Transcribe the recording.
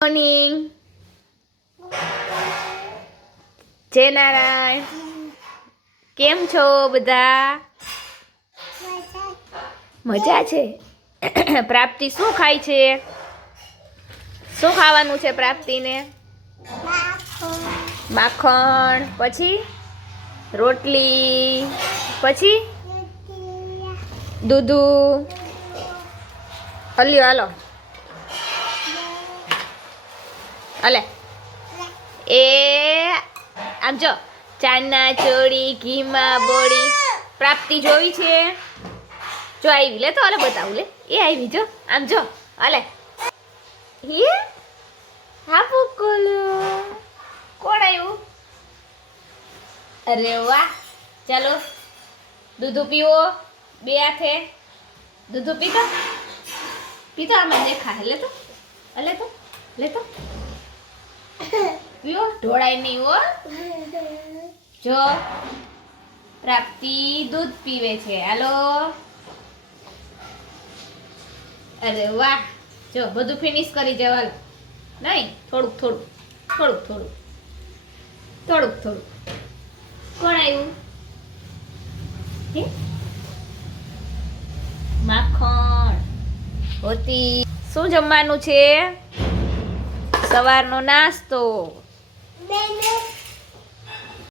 Morning. જય નારાયણ. કેમ છો બધા? મજા છે. પ્રાપ્તિ શું ખાય છે? શું ખાવાનું છે પ્રાપ્તિને? માખણ, પછી રોટલી, પછી દૂધું. હલ્યો હાલો. અલે એ આમ જો, ચાના ચોળી ઘીમાં બોળી. પ્રાપ્તિ જોઈ છે? જો આવી લે તો અલે બતાવું લે. એ આવી જો, આમ જો અલે હે હા પુકુલુ. કોણ આવ્યું? અરે વાહ. ચાલો દૂધ પીવો બે હાથે. દૂધ પીતો પીતો આમાં દેખા. લે તો અલે તો લે તો પીવો. ઢોળાય નહીં હો. જો પ્રાપ્તિ દૂધ પીવે છે. હાલો. અરે વાહ. જો બધું ફિનિશ કરી જવાનું. નહીં થોડુંક થોડુંક થોડુંક થોડુંક થોડુંક થોડુંક. કોણ આવ્યું? હે માખણ હોતી. શું જમવાનું છે? સવારનો નાસ્તો.